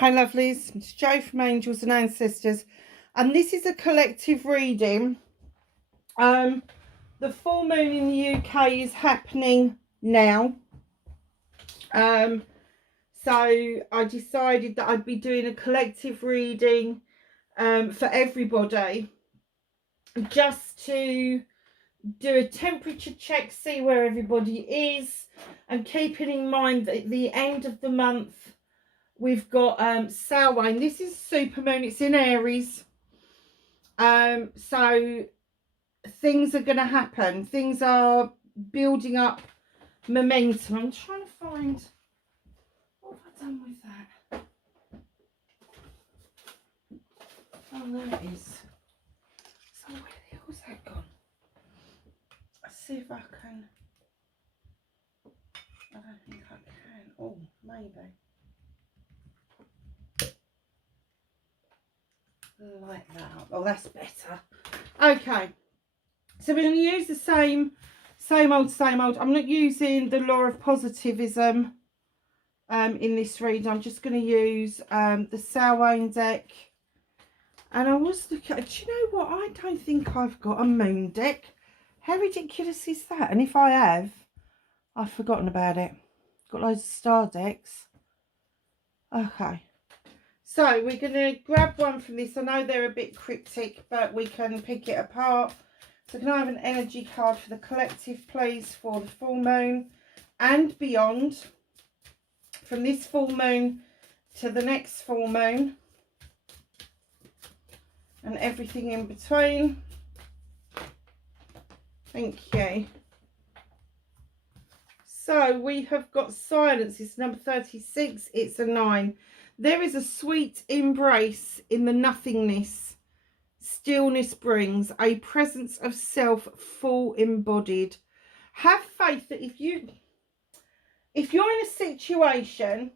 Hi lovelies, it's Jo from Angels and Ancestors, and this is a collective reading. The full moon in the UK is happening now, so I decided that I'd be doing a collective reading for everybody, just to do a temperature check, see where everybody is, and keeping in mind that at the end of the month we've got Samhain. This is Supermoon, it's in Aries. So things are going to happen. Things are building up momentum. I'm trying to find, what have I done with that? Oh, there it is. So where the hell's that gone? Let's see if I can. I don't think I can. Oh, maybe. Like that. Oh, that's better. Okay, so we're going to use the same old. I'm not using the law of positivism in this read. I'm just going to use the Samhain deck. And I was looking at, do you know what? I don't think I've got a moon deck. How ridiculous is that? And if I have, I've forgotten about it. Got loads of star decks. Okay. So we're going to grab one from this. I know they're a bit cryptic, but we can pick it apart. So can I have an energy card for the collective, please, for the full moon and beyond? From this full moon to the next full moon. And everything in between. Thank you. So we have got silence. It's number 36. It's a 9. There is a sweet embrace in the nothingness. Stillness brings a presence of self full embodied. Have faith that if you're in a situation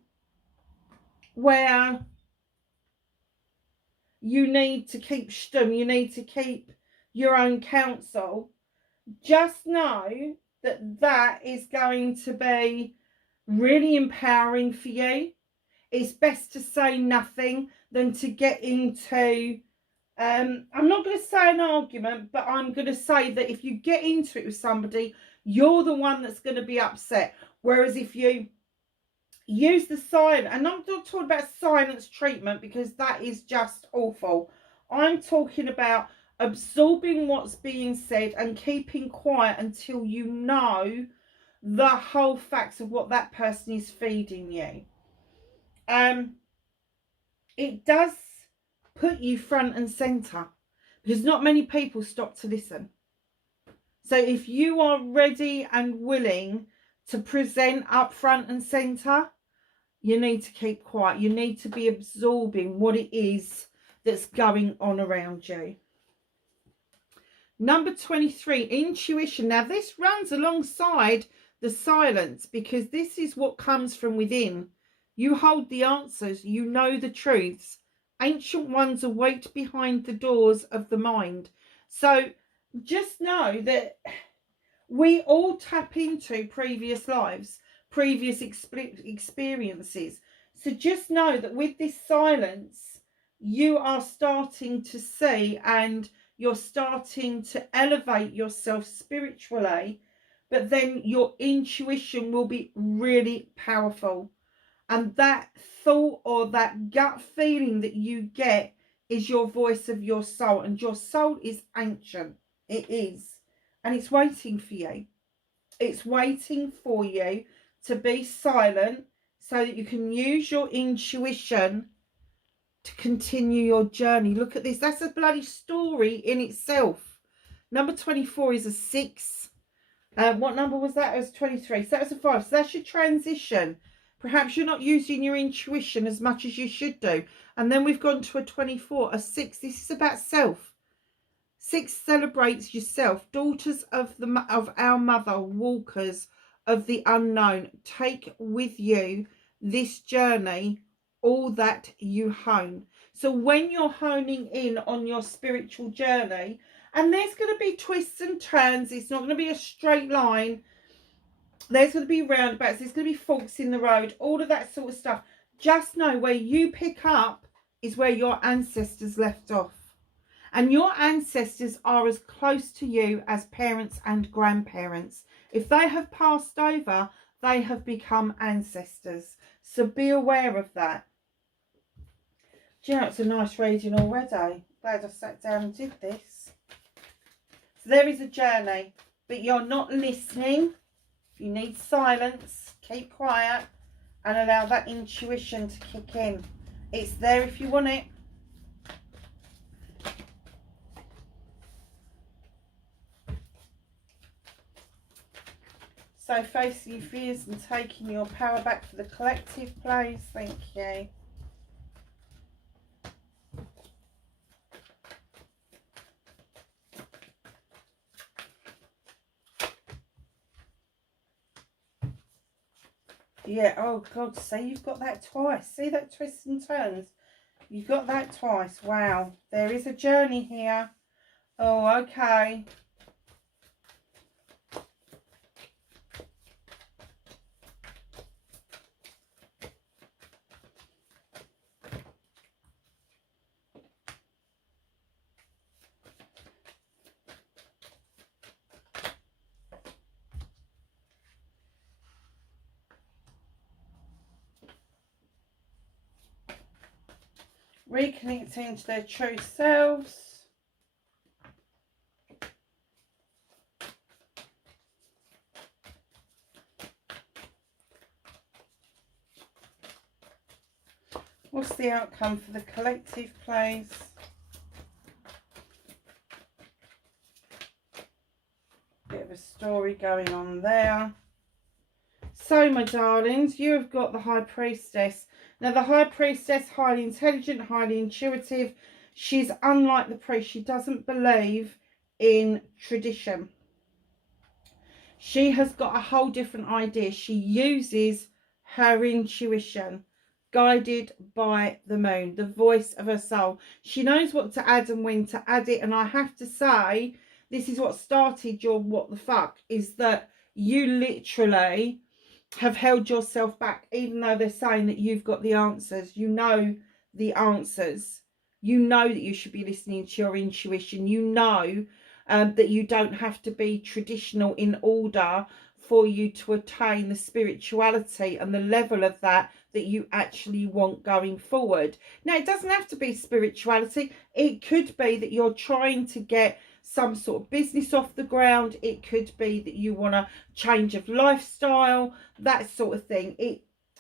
where you need to keep stum, you need to keep your own counsel, just know that that is going to be really empowering for you. It's best to say nothing than to get into, I'm not going to say an argument, but I'm going to say that if you get into it with somebody, you're the one that's going to be upset. Whereas if you use the silence, and I'm not talking about silence treatment because that is just awful. I'm talking about absorbing what's being said and keeping quiet until you know the whole facts of what that person is feeding you. It does put you front and center because not many people stop to listen. So if you are ready and willing to present up front and center, you need to keep quiet. You need to be absorbing what it is that's going on around you. Number 23, intuition. Now this runs alongside the silence because this is what comes from within. You hold the answers. You know the truths. Ancient ones await behind the doors of the mind. So just know that we all tap into previous lives, previous experiences. So just know that with this silence, you are starting to see and you're starting to elevate yourself spiritually, but then your intuition will be really powerful. And that thought or that gut feeling that you get is your voice of your soul. And your soul is ancient. It is. And it's waiting for you. It's waiting for you to be silent so that you can use your intuition to continue your journey. Look at this. That's a bloody story in itself. Number 24 is a 6. What number was that? It was 23. So that was a 5. So that's your transition. Perhaps you're not using your intuition as much as you should do. And then we've gone to a 24, a 6. This is about self. 6 celebrates yourself. Daughters of our mother, walkers of the unknown. Take with you this journey, all that you hone. So when you're honing in on your spiritual journey, and there's going to be twists and turns. It's not going to be a straight line. There's going to be roundabouts. There's going to be forks in the road. All of that sort of stuff. Just know where you pick up is where your ancestors left off. And your ancestors are as close to you as parents and grandparents. If they have passed over, they have become ancestors. So be aware of that. Do you know, it's a nice reading already. Glad I sat down and did this. So there is a journey, but you're not listening. You need silence. Keep quiet and allow that intuition to kick in. It's there if you want it. So facing your fears and taking your power back for the collective, please. Thank you. Yeah, oh God, see, you've got that twice. See that twists and turns? You've got that twice. Wow. There is a journey here. Oh, okay. Reconnecting to their true selves. What's the outcome for the collective, please? Bit of a story going on there. So, my darlings, you have got the High Priestess. Now, the High Priestess, highly intelligent, highly intuitive. She's unlike the priest. She doesn't believe in tradition. She has got a whole different idea. She uses her intuition, guided by the moon, the voice of her soul. She knows what to add and when to add it. And I have to say, this is what started your what the fuck, is that you literally have held yourself back, even though they're saying that you've got the answers. You know the answers. You know that you should be listening to your intuition. You know that you don't have to be traditional in order for you to attain the spirituality and the level of that you actually want going forward. Now, it doesn't have to be spirituality. It could be that you're trying to get some sort of business off the ground. It could be that you want a change of lifestyle, that sort of thing.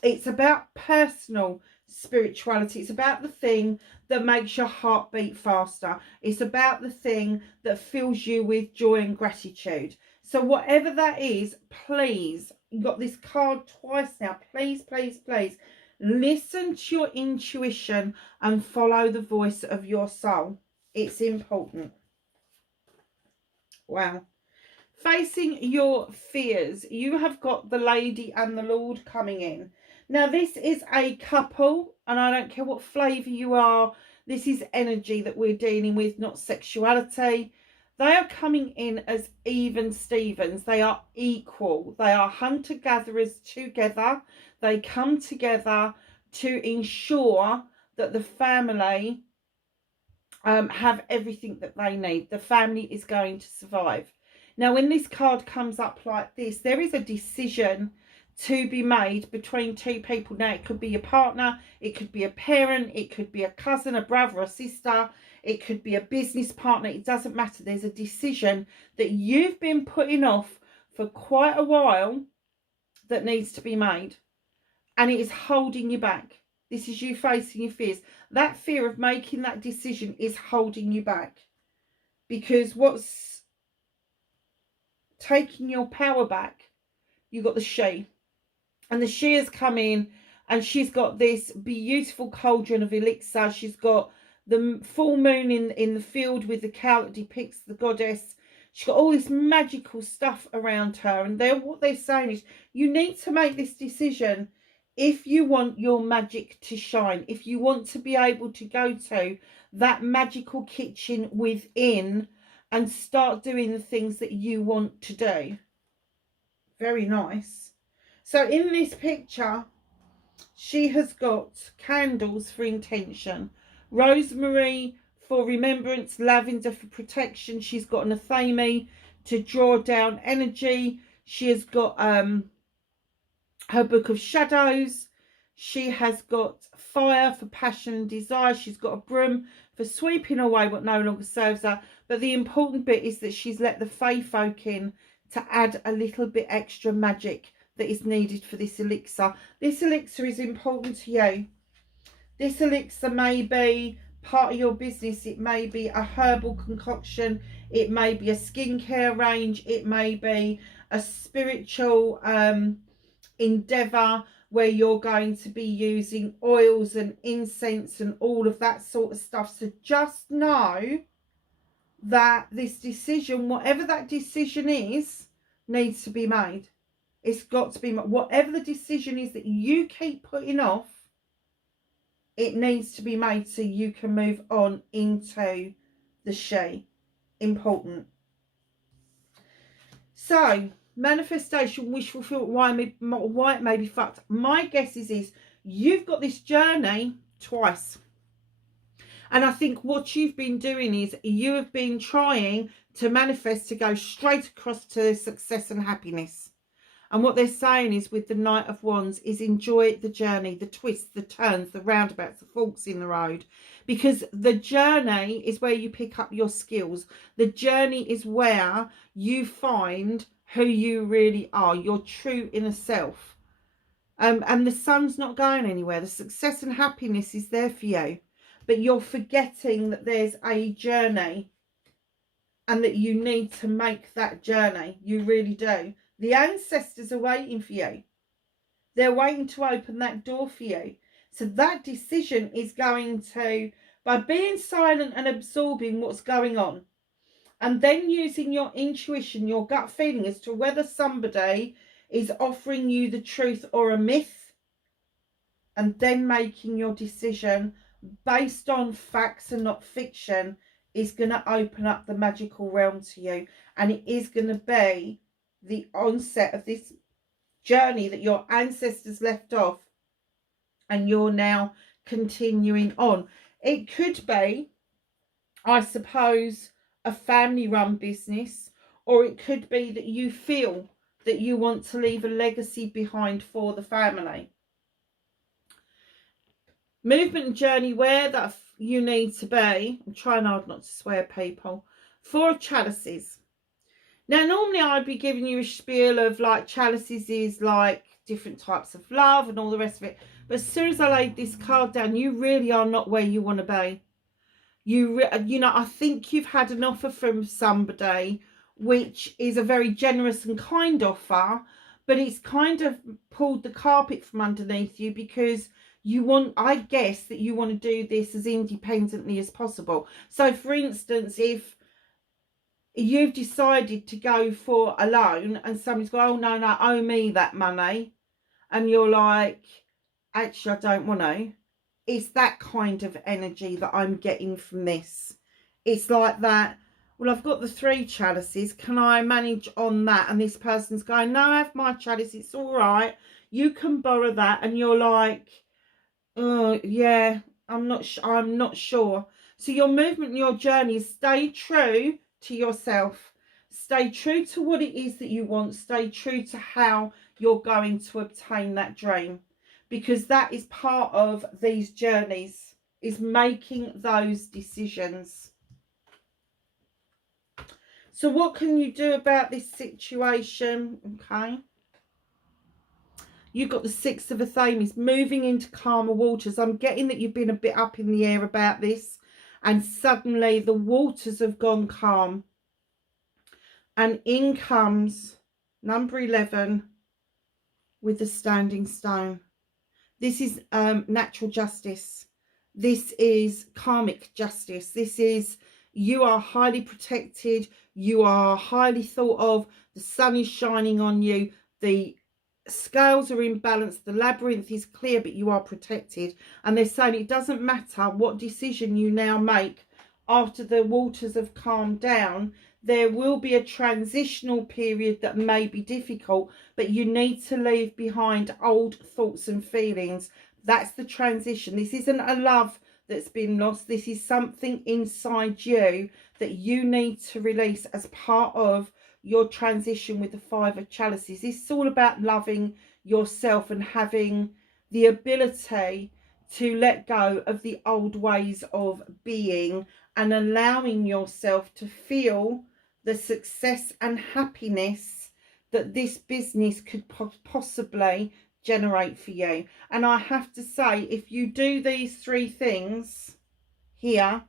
It's about personal spirituality. It's about the thing that makes your heart beat faster. It's about the thing that fills you with joy and gratitude. So whatever that is, please, you got this card twice now, please, please, please listen to your intuition and follow the voice of your soul. It's important. Wow. Facing your fears, you have got the Lady and the Lord coming in. Now, this is a couple, and I don't care what flavour you are. This is energy that we're dealing with, not sexuality. They are coming in as even Stevens. They are equal. They are hunter-gatherers together. They come together to ensure that the family have everything that they need. The family is going to survive. Now, when this card comes up like this, there is a decision to be made between two people. Now, it could be your partner, it could be a parent, it could be a cousin, a brother, a sister, it could be a business partner. It doesn't matter. There's a decision that you've been putting off for quite a while that needs to be made, and it is holding you back. This is you facing your fears. That fear of making that decision is holding you back, because what's taking your power back, you got the she, and the she has come in, and she's got this beautiful cauldron of elixir. She's got the full moon in the field with the cow that depicts the goddess. She's got all this magical stuff around her, and what they're saying is you need to make this decision if you want your magic to shine, if you want to be able to go to that magical kitchen within and start doing the things that you want to do. Very nice. So in this picture, She has got candles for intention, rosemary for remembrance, lavender for protection. She's got an athame to draw down energy. She has got her book of shadows. She has got fire for passion and desire. She's got a broom for sweeping away what no longer serves her. But the important bit is that she's let the fae folk in to add a little bit extra magic that is needed for this elixir. This elixir is important to you. This elixir may be part of your business. It may be a herbal concoction. It may be a skincare range. It may be a spiritual endeavour where you're going to be using oils and incense and all of that sort of stuff. So just know that this decision, whatever that decision is, needs to be made. It's got to be, whatever the decision is that you keep putting off, it needs to be made so you can move on into the she. Important. So, manifestation, wish fulfillment, why it may be fucked. My guess is you've got this journey twice. And I think what you've been doing is you have been trying to manifest to go straight across to success and happiness. And what they're saying is with the Knight of Wands is enjoy the journey, the twists, the turns, the roundabouts, the forks in the road. Because the journey is where you pick up your skills. The journey is where you find who you really are, your true inner self. And the sun's not going anywhere. The success and happiness is there for you. But you're forgetting that there's a journey and that you need to make that journey. You really do. The ancestors are waiting for you. They're waiting to open that door for you. So that decision is going to, by being silent and absorbing what's going on, and then using your intuition, your gut feeling as to whether somebody is offering you the truth or a myth, and then making your decision based on facts and not fiction, is going to open up the magical realm to you. And it is going to be the onset of this journey that your ancestors left off and you're now continuing on. It could be, I suppose, a family run business, or it could be that you feel that you want to leave a legacy behind for the family. Movement journey where that you need to be. I'm trying hard not to swear, people. 4 of chalices. Now, normally I'd be giving you a spiel of like chalices is like different types of love and all the rest of it. But as soon as I laid this card down, you really are not where you want to be. You know, I think you've had an offer from somebody which is a very generous and kind offer, but it's kind of pulled the carpet from underneath you because you want, I guess, that you want to do this as independently as possible. So, for instance, if you've decided to go for a loan and somebody's going, oh, no, owe me that money. And you're like, actually, I don't want to. It's that kind of energy that I'm getting from this. It's like that, well, I've got the 3 chalices. Can I manage on that? And this person's going, no, I have my chalice. It's all right. You can borrow that. And you're like, oh, yeah, I'm not sure. So your movement and your journey is stay true to yourself. Stay true to what it is that you want. Stay true to how you're going to obtain that dream. Because that is part of these journeys, is making those decisions. So what can you do about this situation? Okay. You've got the 6 of Athames, moving into calmer waters. I'm getting that you've been a bit up in the air about this. And suddenly the waters have gone calm. And in comes number 11 with the standing stone. This is natural justice. This is karmic justice. This is, you are highly protected. You are highly thought of. The sun is shining on you. The scales are in balance. The labyrinth is clear, but you are protected. And they're saying it doesn't matter what decision you now make after the waters have calmed down. There will be a transitional period that may be difficult, but you need to leave behind old thoughts and feelings. That's the transition. This isn't a love that's been lost. This is something inside you that you need to release as part of your transition with the Five of Chalices. This is all about loving yourself and having the ability to let go of the old ways of being and allowing yourself to feel the success and happiness that this business could possibly generate for you. And I have to say, if you do these three things here,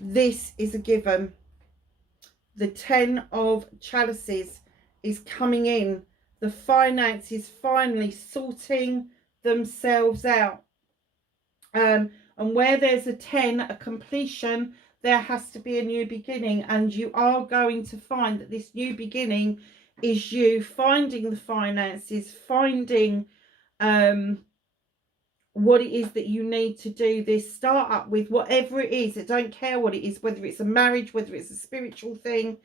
this is a given. The 10 of Chalices is coming in. The finances finally sorting themselves out. And where there's a 10, a completion, there has to be a new beginning. And you are going to find that this new beginning is you finding the finances, finding what it is that you need to do this startup with, whatever it is. I don't care what it is, whether it's a marriage, whether it's a spiritual thing,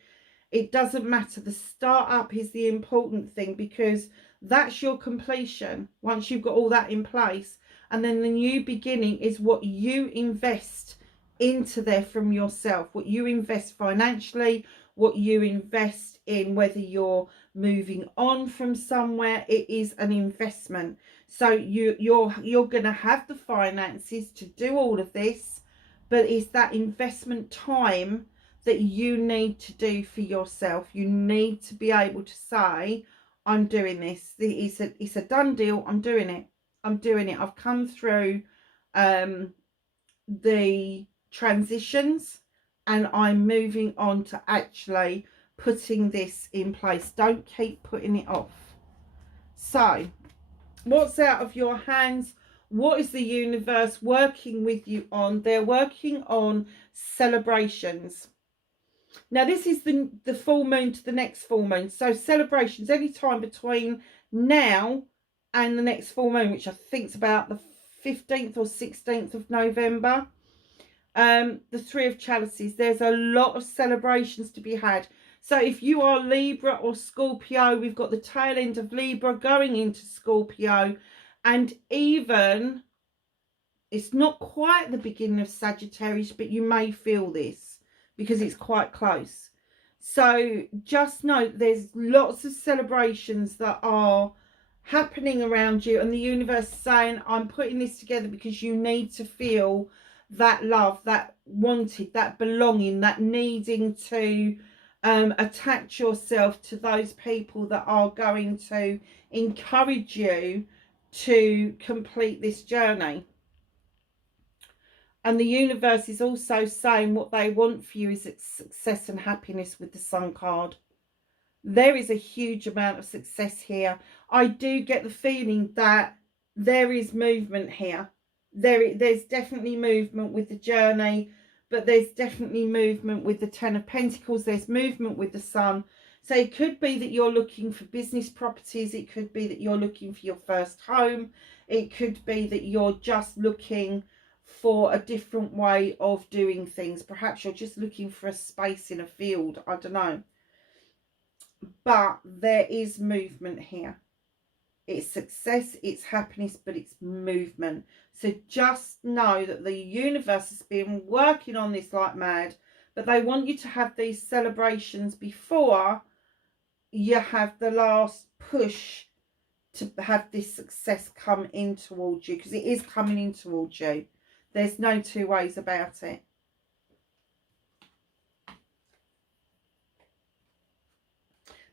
it doesn't matter. The startup is the important thing, because that's your completion once you've got all that in place. And then the new beginning is what you invest into there from yourself, what you invest financially, what you invest in, whether you're moving on from somewhere, it is an investment. So you're going to have the finances to do all of this, but it's that investment time that you need to do for yourself. You need to be able to say, I'm doing this. It's a done deal. I'm doing it. I'm doing it. I've come through the transitions and I'm moving on to actually putting this in place. Don't keep putting it off. So what's out of your hands? What is the universe working with you on? They're working on celebrations. Now this is the full moon to the next full moon. So celebrations any time between now and the next full moon, which I think is about the 15th or 16th of November. The Three of Chalices, there's a lot of celebrations to be had. So if you are Libra or Scorpio, we've got the tail end of Libra going into Scorpio, and even it's not quite the beginning of Sagittarius, but you may feel this because it's quite close. So just know there's lots of celebrations that are happening around you, and the universe saying, I'm putting this together because you need to feel that love, that wanted, that belonging, that needing to attach yourself to those people that are going to encourage you to complete this journey. And the universe is also saying what they want for you is success and happiness with the Sun card. There is a huge amount of success here. I do get the feeling that there is movement here. There's definitely movement with the journey, but there's definitely movement with the 10 of Pentacles. There's movement with the Sun. So it could be that you're looking for business properties. It could be that you're looking for your first home. It could be that you're just looking for a different way of doing things. Perhaps you're just looking for a space in a field. I don't know. But there is movement here. It's success, it's happiness, but it's movement. So just know that the universe has been working on this like mad, but they want you to have these celebrations before you have the last push to have this success come in towards you, because it is coming in towards you. There's no two ways about it.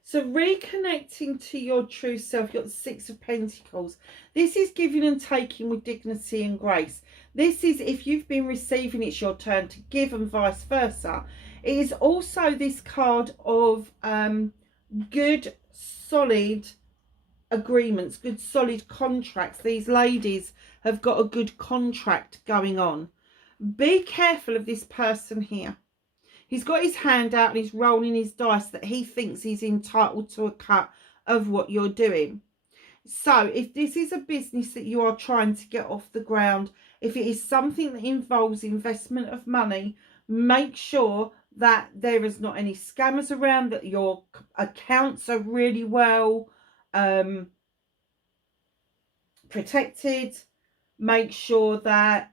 So reconnecting to your true self, you've got the Six of Pentacles. This is giving and taking with dignity and grace. This is if you've been receiving, it's your turn to give, and vice versa. It is also this card of good, solid agreements, good, solid contracts. These ladies have got a good contract going on. Be careful of this person here. He's got his hand out and he's rolling his dice that he thinks he's entitled to a cut of what you're doing. So if this is a business that you are trying to get off the ground, if it is something that involves investment of money, make sure that there is not any scammers around, that your accounts are really well protected. Make sure that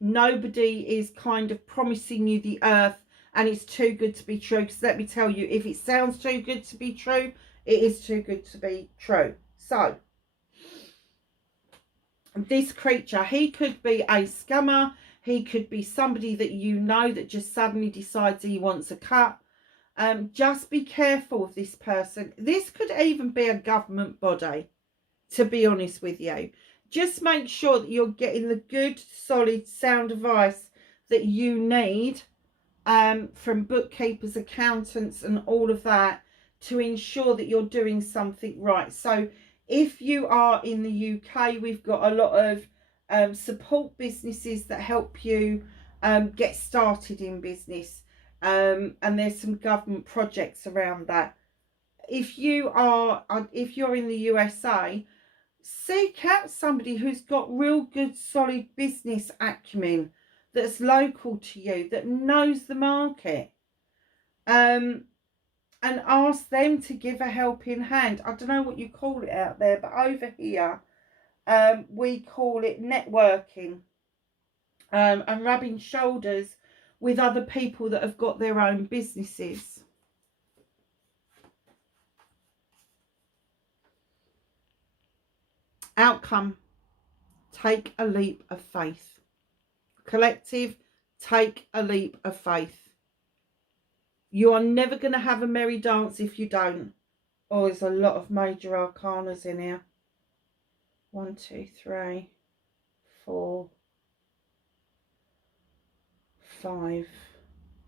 nobody is kind of promising you the earth and it's too good to be true, because let me tell you, if it sounds too good to be true, it is too good to be true. So this creature, he could be a scammer, he could be somebody that you know that just suddenly decides he wants a cut. Just be careful of this person. This could even be a government body, to be honest with you. Just make sure that you're getting the good, solid, sound advice that you need from bookkeepers, accountants, and all of that, to ensure that you're doing something right. So if you are in the UK, we've got a lot of support businesses that help you get started in business. And there's some government projects around that. If you're in the USA, seek out somebody who's got real good solid business acumen, that's local to you, that knows the market, and ask them to give a helping hand. I don't know what you call it out there, but over here we call it networking, and rubbing shoulders with other people that have got their own businesses. Outcome: take a leap of faith. Collective, take a leap of faith. You are never going to have a merry dance if you don't. Oh, there's a lot of major arcanas in here. 1, 2, 3, 4, 5,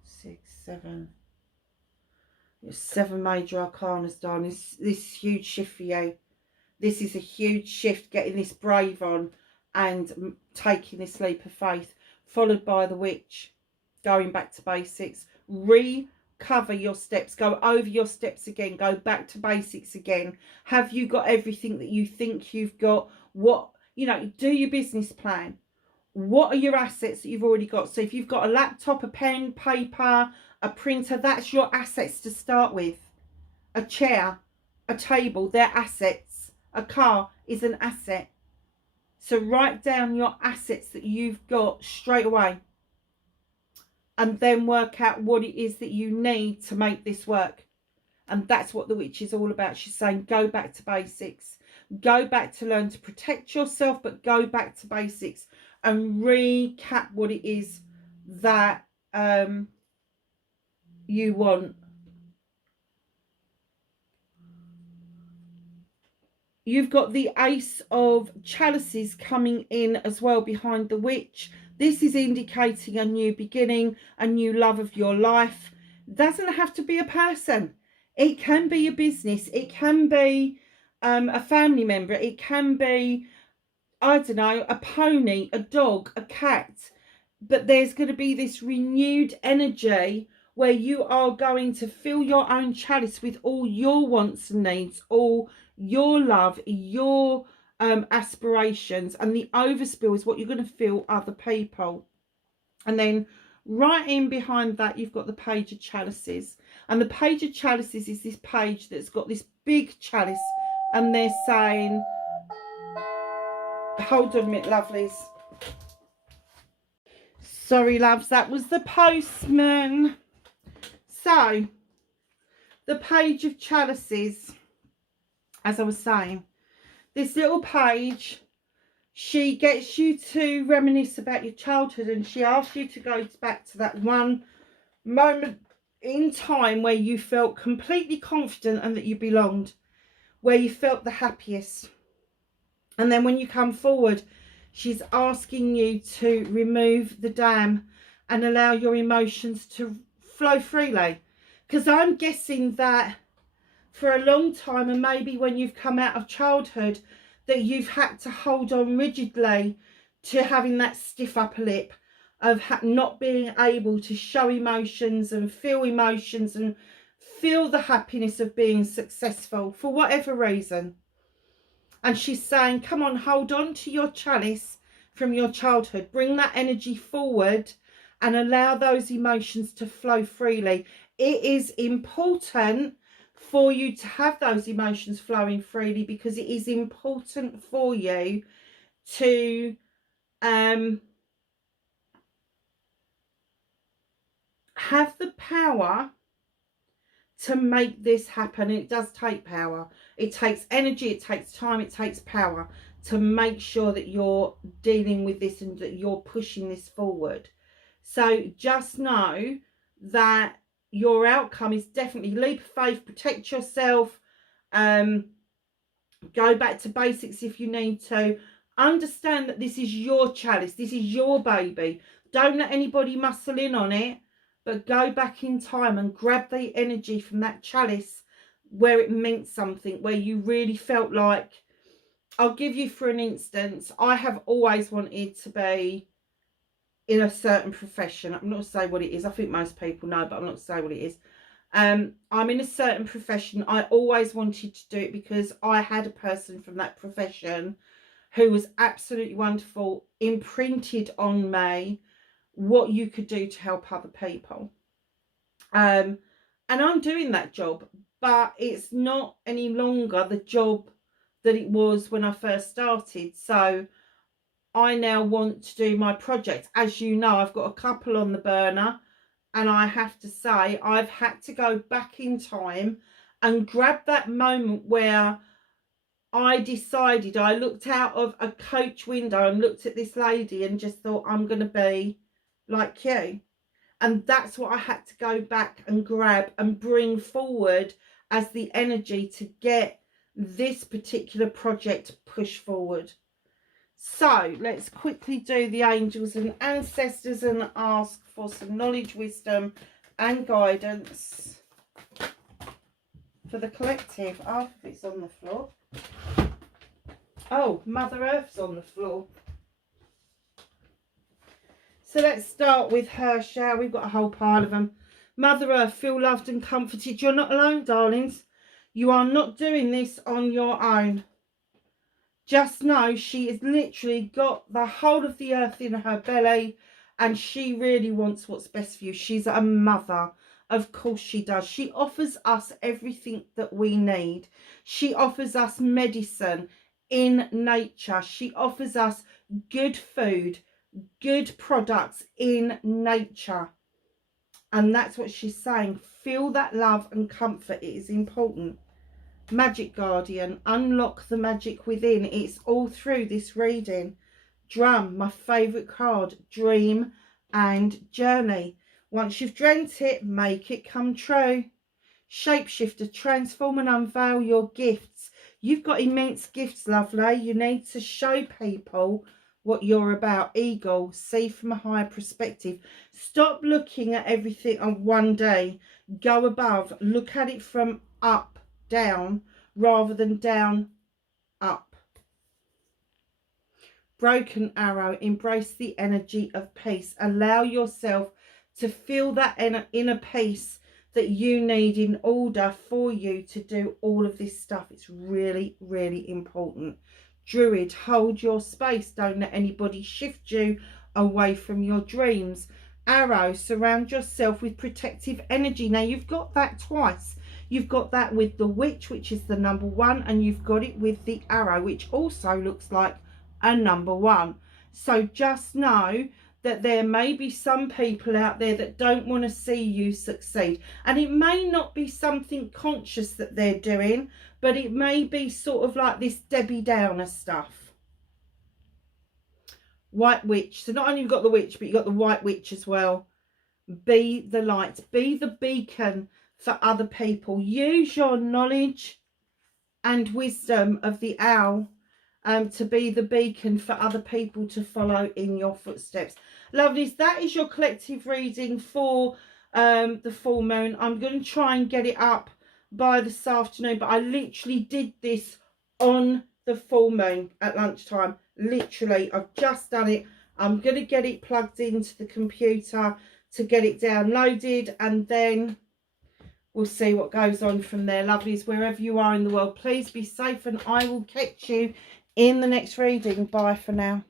6, 7. There's 7 major arcanas, darling. This is a huge shift for you. This is a huge shift, getting this brave on and taking this leap of faith, followed by the witch, going back to basics. Recover your steps, go over your steps again, go back to basics again. Have you got everything that you think you've got? What, you know, do your business plan. What are your assets that you've already got? So if you've got a laptop, a pen, paper, a printer, that's your assets to start with. A chair, a table, they're assets. A car is an asset. So write down your assets that you've got straight away, and then work out what it is that you need to make this work. And that's what the witch is all about. She's saying go back to basics. Go back to learn to protect yourself, but go back to basics and recap what it is that you want. You've got the Ace of Chalices coming in as well behind the witch. This is indicating a new beginning, a new love of your life. It doesn't have to be a person. It can be a business. It can be a family member. It can be, I don't know, a pony, a dog, a cat. But there's going to be this renewed energy where you are going to fill your own chalice with all your wants and needs, all your love, your aspirations, and the overspill is what you're going to fill other people. And then right in behind that, you've got the Page of Chalices, and the Page of Chalices is this page that's got this big chalice, and they're saying, hold on a minute, lovelies, sorry loves, that was the postman. So the Page of Chalices, as I was saying, this little page, she gets you to reminisce about your childhood, and she asks you to go back to that one moment in time where you felt completely confident and that you belonged, where you felt the happiest. And then when you come forward, she's asking you to remove the dam and allow your emotions to flow freely. Because I'm guessing that for a long time, and maybe when you've come out of childhood, that you've had to hold on rigidly to having that stiff upper lip of not being able to show emotions and feel the happiness of being successful for whatever reason. And she's saying, come on, hold on to your chalice from your childhood, bring that energy forward and allow those emotions to flow freely. It is important for you to have those emotions flowing freely, because it is important for you to have the power to make this happen. It does take power. It takes energy, it takes time, it takes power to make sure that you're dealing with this and that you're pushing this forward. So just know that your outcome is definitely leap of faith. Protect yourself. Go back to basics if you need to. Understand that this is your chalice. This is your baby. Don't let anybody muscle in on it, but go back in time and grab the energy from that chalice where it meant something, where you really felt like, I'll give you for an instance, I have always wanted to be in a certain profession. I'm not going to say what it is. I think most people know, but I'm not going to say what it is. I'm in a certain profession. I always wanted to do it because I had a person from that profession who was absolutely wonderful, imprinted on me what you could do to help other people. And I'm doing that job, but it's not any longer the job that it was when I first started. So I now want to do my project. As you know, I've got a couple on the burner, and I have to say I've had to go back in time and grab that moment where I decided, I looked out of a coach window and looked at this lady and just thought, I'm going to be like you. And that's what I had to go back and grab and bring forward as the energy to get this particular project pushed forward. So let's quickly do the angels and ancestors and ask for some knowledge, wisdom and guidance for the collective. Half of it's on the floor. Oh, Mother Earth's on the floor. So let's start with her, shall we? We've got a whole pile of them. Mother Earth, feel loved and comforted. You're not alone, darlings. You are not doing this on your own. Just know she has literally got the whole of the earth in her belly, and she really wants what's best for you. She's a mother. Of course she does. She offers us everything that we need. She offers us medicine in nature. She offers us good food, good products in nature. And that's what she's saying. Feel that love and comfort. It is important. Magic Guardian, unlock the magic within. It's all through this reading. Drum, my favourite card. Dream and journey. Once you've dreamt it, make it come true. Shapeshifter, transform and unveil your gifts. You've got immense gifts, lovely. You need to show people what you're about. Eagle, see from a higher perspective. Stop looking at everything on one day. Go above. Look at it from up, down, rather than down, up. Broken arrow, embrace the energy of peace. Allow yourself to feel that inner peace that you need in order for you to do all of this stuff. It's really, really important. Druid, hold your space. Don't let anybody shift you away from your dreams. Arrow, surround yourself with protective energy. Now, you've got that twice. You've got that with the witch, which is the number 1, and you've got it with the arrow, which also looks like a number 1. So just know that there may be some people out there that don't want to see you succeed. And it may not be something conscious that they're doing, but it may be sort of like this Debbie Downer stuff. White witch. So not only you've got the witch, but you've got the white witch as well. Be the light. Be the beacon for other people. Use your knowledge and wisdom of the owl to be the beacon for other people to follow in your footsteps. Lovelies, that is your collective reading for the full moon. I'm going to try and get it up by this afternoon, but I literally did this on the full moon at lunchtime. Literally, I've just done it. I'm going to get it plugged into the computer to get it downloaded, and then we'll see what goes on from there. Lovelies, wherever you are in the world, please be safe, and I will catch you in the next reading. Bye for now.